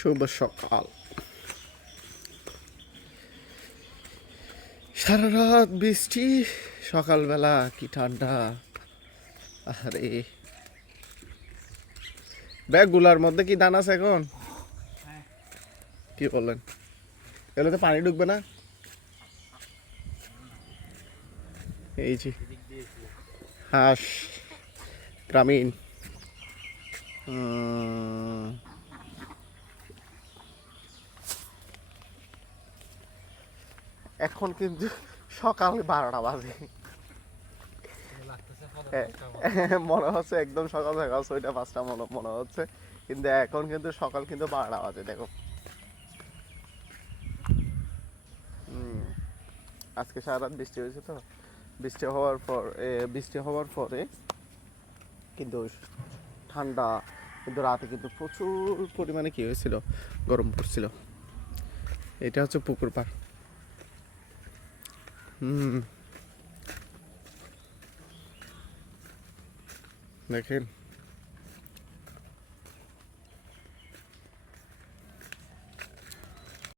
শুভ সকাল। সারা রাত বৃষ্টি, সকালবেলা কি ঠান্ডা। আরে ব্যাগগুলার মধ্যে কি দান আছে এখন? কি বললেন? এগুলোতে পানি ঢুকবে না? এই যে হাঁস গ্রামীণ। এখন কিন্তু সকাল 12টা বাজে। মনে হচ্ছে একদম সকাল সকাল 6টা 5টা মনে হচ্ছে, কিন্তু এখন কিন্তু সকাল কিন্তু 12টা বাজে। দেখো আজকে সারা রাত বৃষ্টি হয়েছে তো, বৃষ্টি হওয়ার পরে কিন্তু ঠান্ডা, কিন্তু রাতে কিন্তু প্রচুর পরিমাণে কি হয়েছিল, গরম পড়ছিল। এটা হচ্ছে পুকুর পাড়। দেখেন